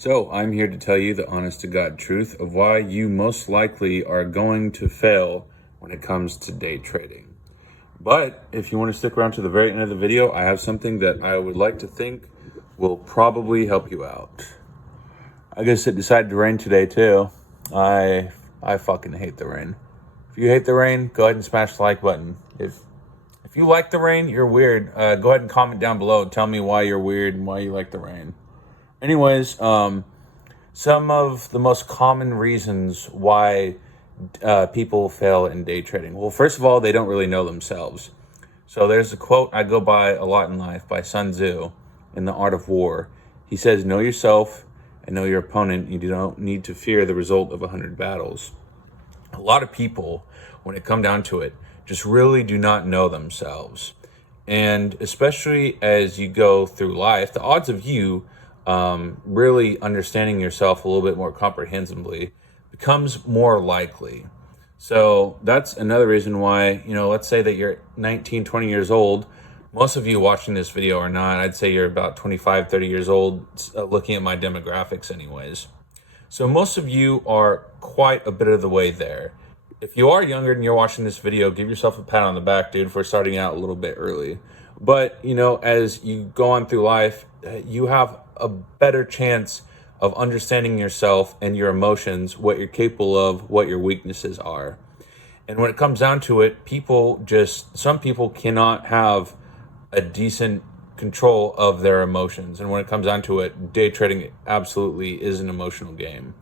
So, I'm here to tell you the honest to God truth of why you most likely are going to fail when it comes to day trading. But if you want to stick around to the very end of the video, I have something that I would like to think will probably help you out. I guess it decided to rain today too. I fucking hate the rain. If you hate the rain, go ahead and smash the like button. If you like the rain, you're weird. Go ahead and comment down below. Tell me why you're weird and why you like the rain. Anyways, some of the most common reasons why people fail in day trading. Well, first of all, they don't really know themselves. So there's a quote I go by a lot in life by Sun Tzu in The Art of War. He says, know yourself and know your opponent. You don't need to fear the result of 100 battles. A lot of people, when it comes down to it, just really do not know themselves. And especially as you go through life, the odds of you really understanding yourself a little bit more comprehensively becomes more likely. So that's another reason why, let's say that you're 19, 20 years old. Most of you watching this video are not. I'd say you're about 25, 30 years old, looking at my demographics anyways. So most of you are quite a bit of the way there. If you are younger and you're watching this video, give yourself a pat on the back, dude, for starting out a little bit early. But, as you go on through life, you have a better chance of understanding yourself and your emotions, what you're capable of, what your weaknesses are. And when it comes down to it, some people cannot have a decent control of their emotions. And when it comes down to it, day trading absolutely is an emotional game.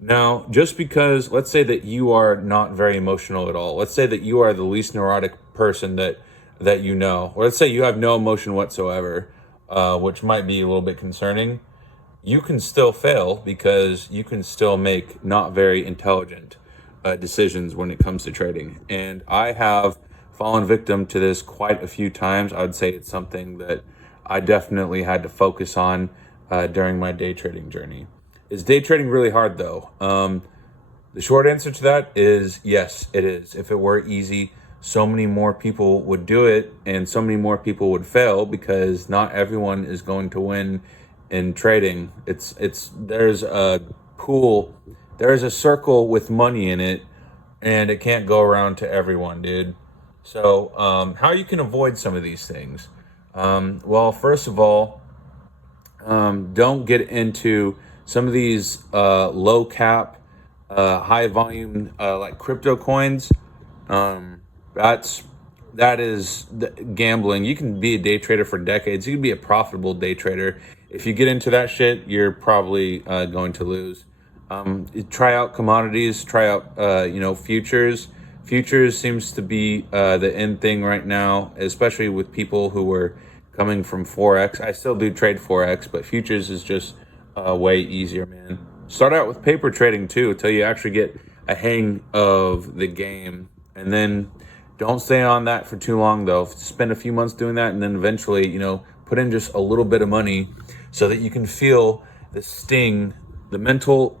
Now, just because, let's say that you are not very emotional at all. Let's say that you are the least neurotic person that you know. Or let's say you have no emotion whatsoever, which might be a little bit concerning. You can still fail because you can still make not very intelligent decisions when it comes to trading. And I have fallen victim to this quite a few times. I would say it's something that I definitely had to focus on during my day trading journey. Is day trading really hard though? The short answer to that is yes, it is. If it were easy, so many more people would do it and so many more people would fail because not everyone is going to win in trading. There's a pool, there's a circle with money in it and it can't go around to everyone, dude. So how you can avoid some of these things? Well, first of all, don't get into some of these low cap, high volume, like crypto coins. That is gambling. You can be a day trader for decades. You can be a profitable day trader. If you get into that shit, you're probably going to lose. Try out commodities. Try out futures. Futures seems to be the end thing right now, especially with people who are coming from forex. I still do trade forex, but futures is just way easier, man. Start out with paper trading too until you actually get a hang of the game, and then don't stay on that for too long though. Spend a few months doing that, and then eventually, put in just a little bit of money so that you can feel the sting, the mental,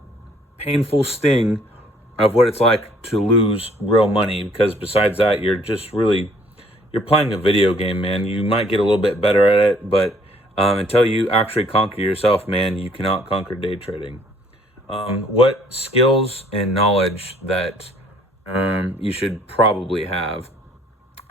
painful sting of what it's like to lose real money. Because besides that, you're playing a video game, man. You might get a little bit better at it, but until you actually conquer yourself, man, you cannot conquer day trading. What skills and knowledge that you should probably have?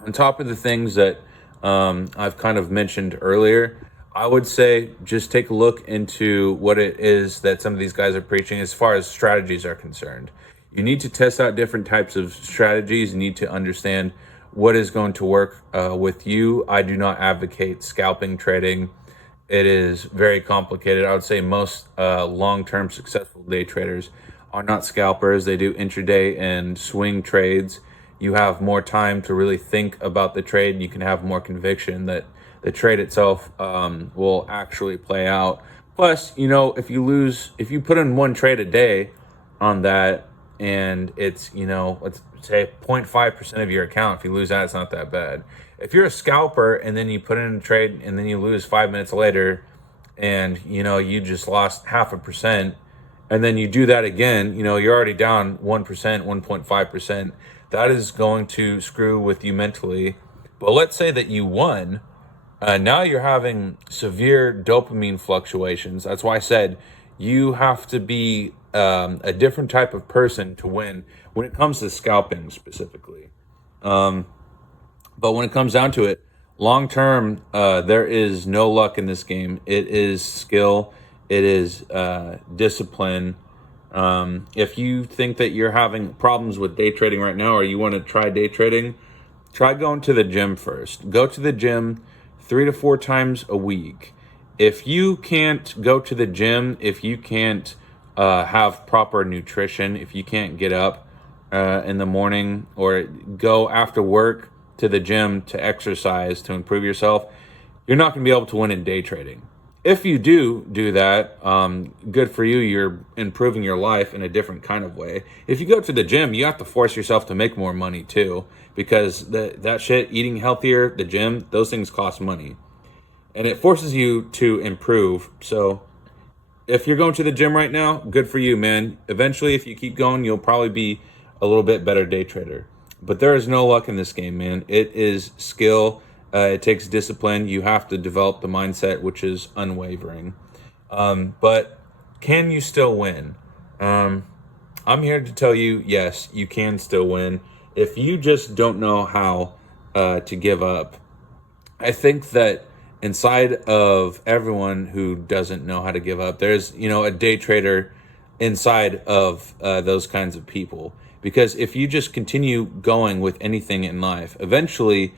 On top of the things that I've kind of mentioned earlier, I would say just take a look into what it is that some of these guys are preaching as far as strategies are concerned. You need to test out different types of strategies. You need to understand what is going to work with you. I do not advocate scalping trading. It is very complicated. I would say most long-term successful day traders are not scalpers. They do intraday and swing trades. You have more time to really think about the trade. You can have more conviction that the trade itself will actually play out. Plus, if you put in one trade a day on that, and it's, let's say 0.5% of your account, if you lose that, it's not that bad. If you're a scalper and then you put in a trade and then you lose 5 minutes later and, you just lost 0.5%, and then you do that again, you're already down 1%, 1.5%. That is going to screw with you mentally. But let's say that you won. Now you're having severe dopamine fluctuations. That's why I said you have to be a different type of person to win when it comes to scalping specifically. But when it comes down to it, long term, there is no luck in this game. It is skill. It is discipline. If you think that you're having problems with day trading right now, or you want to try day trading, try going to the gym first. Go to the gym 3 to 4 times a week. If you can't go to the gym, if you can't have proper nutrition, if you can't get up in the morning or go after work to the gym to exercise to improve yourself, you're not going to be able to win in day trading. If you do that, good for you. You're improving your life in a different kind of way. If you go to the gym, you have to force yourself to make more money too, because that shit, eating healthier, the gym, those things cost money. And it forces you to improve. So if you're going to the gym right now, good for you, man. Eventually, if you keep going, you'll probably be a little bit better day trader. But there is no luck in this game, man. It is skill. It takes discipline. You have to develop the mindset, which is unwavering. But can you still win? I'm here to tell you, yes, you can still win. If you just don't know how to give up, I think that inside of everyone who doesn't know how to give up, there's, a day trader inside of those kinds of people. Because if you just continue going with anything in life, eventually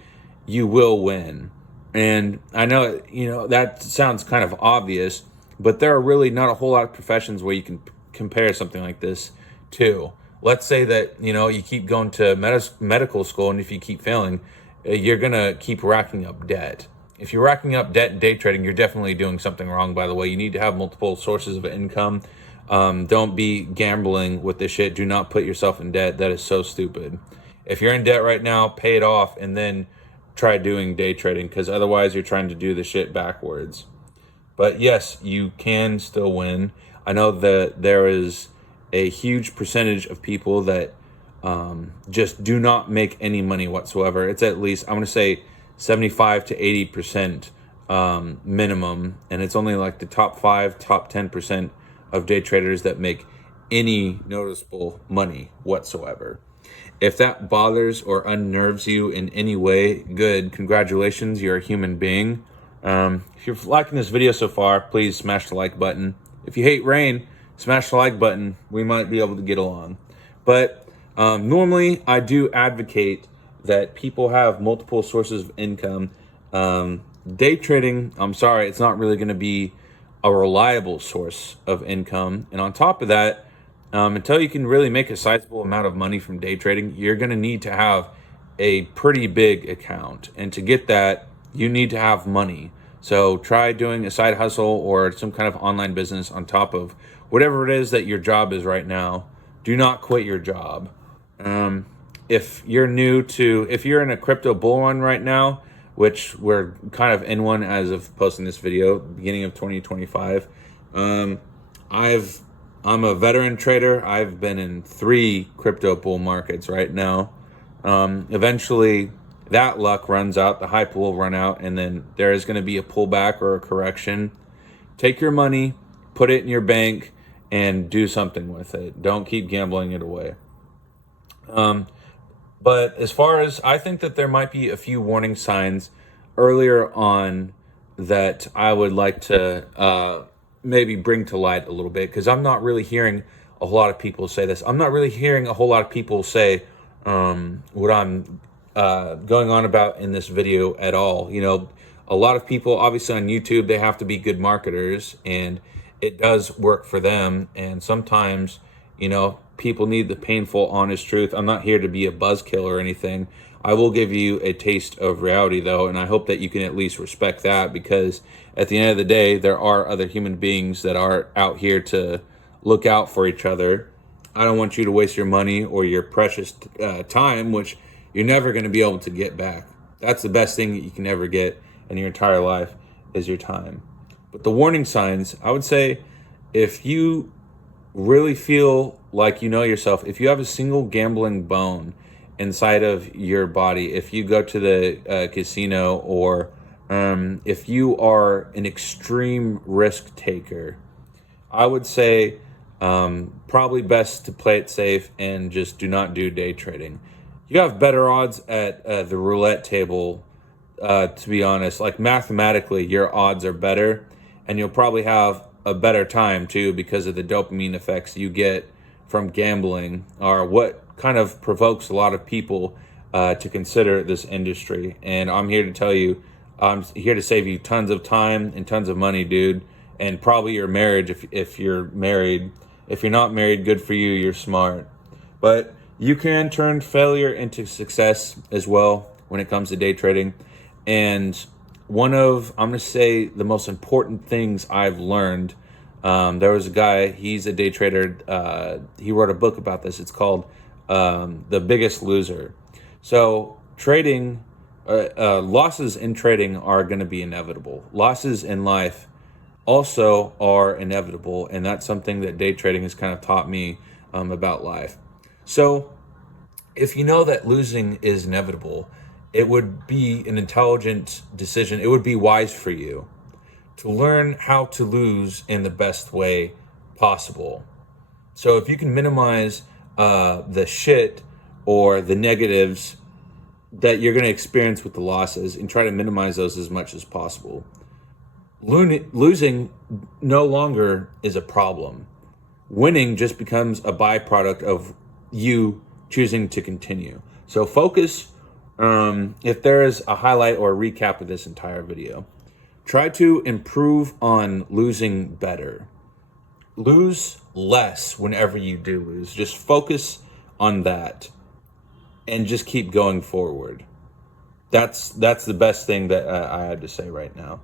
you will win. And I know, that sounds kind of obvious, but there are really not a whole lot of professions where you can compare something like this to. Let's say that, you keep going to medical school, and if you keep failing, you're going to keep racking up debt. If you're racking up debt in day trading, you're definitely doing something wrong, by the way. You need to have multiple sources of income. Don't be gambling with this shit. Do not put yourself in debt. That is so stupid. If you're in debt right now, pay it off and then try doing day trading, because otherwise you're trying to do the shit backwards. But yes, you can still win. I know that there is a huge percentage of people that just do not make any money whatsoever. It's at least, I'm going to say 75 to 80% minimum. And it's only like the top 5, top 10% of day traders that make any noticeable money whatsoever. If that bothers or unnerves you in any way, good. Congratulations, you're a human being. If you're liking this video so far, please smash the like button. If you hate rain, smash the like button. We might be able to get along. But normally, I do advocate that people have multiple sources of income. Day trading, I'm sorry, it's not really going to be a reliable source of income. And on top of that, until you can really make a sizable amount of money from day trading, you're going to need to have a pretty big account. And to get that, you need to have money. So try doing a side hustle or some kind of online business on top of whatever it is that your job is right now. Do not quit your job. If you're in a crypto bull run right now, which we're kind of in one as of posting this video, beginning of 2025, I'm a veteran trader. I've been in 3 crypto bull markets right now. Eventually, that luck runs out, the hype will run out, and then there is going to be a pullback or a correction. Take your money, put it in your bank, and do something with it. Don't keep gambling it away. But as far as, I think that there might be a few warning signs earlier on that I would like to maybe bring to light a little bit, because I'm not really hearing a whole lot of people say this. I'm not really hearing a whole lot of people say what I'm going on about in this video at all. A lot of people, obviously on YouTube, they have to be good marketers, and it does work for them. And sometimes, people need the painful, honest truth. I'm not here to be a buzzkill or anything. I will give you a taste of reality, though, and I hope that you can at least respect that, because at the end of the day, there are other human beings that are out here to look out for each other. I don't want you to waste your money or your precious time, which you're never going to be able to get back. That's the best thing that you can ever get in your entire life, is your time. But the warning signs, I would say, if you really feel like you know yourself, if you have a single gambling bone inside of your body, if you go to the casino, or if you are an extreme risk taker, I would say probably best to play it safe and just do not do day trading. You have better odds at the roulette table, to be honest. Like mathematically, your odds are better, and you'll probably have a better time too because of the dopamine effects you get from gambling, or what kind of provokes a lot of people to consider this industry. And I'm here to tell you, I'm here to save you tons of time and tons of money, dude, and probably your marriage if you're married. If you're not married, good for you, you're smart. But you can turn failure into success as well when it comes to day trading. And one of, I'm going to say, the most important things I've learned, there was a guy, he's a day trader. He wrote a book about this. It's called The Biggest Loser. So trading, losses in trading are going to be inevitable. Losses in life also are inevitable. And that's something that day trading has kind of taught me about life. So if you know that losing is inevitable, it would be an intelligent decision. It would be wise for you to learn how to lose in the best way possible. So if you can minimize the shit or the negatives that you're going to experience with the losses and try to minimize those as much as possible, losing no longer is a problem. Winning just becomes a byproduct of you choosing to continue. So focus, if there is a highlight or a recap of this entire video, try to improve on losing better. Lose less whenever you do lose. Just focus on that and just keep going forward. That's the best thing that I had to say right now.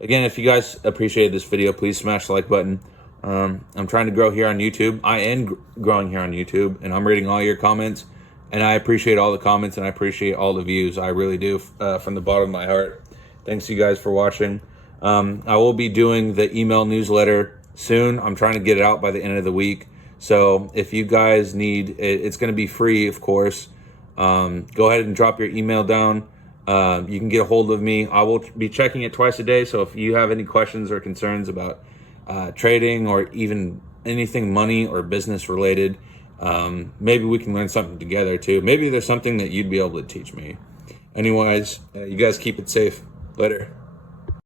Again, if you guys appreciated this video, please smash the like button. I'm trying to grow here on YouTube. I am growing here on YouTube, and I'm reading all your comments, and I appreciate all the comments, and I appreciate all the views. I really do, from the bottom of my heart. Thanks you guys for watching. I will be doing the email newsletter soon. I'm trying to get it out by the end of the week. So if you guys need, it's going to be free, of course. Go ahead and drop your email down. You can get a hold of me. I will be checking it twice a day. So if you have any questions or concerns about trading or even anything money or business related, maybe we can learn something together too. Maybe there's something that you'd be able to teach me. Anyways, you guys keep it safe. Later.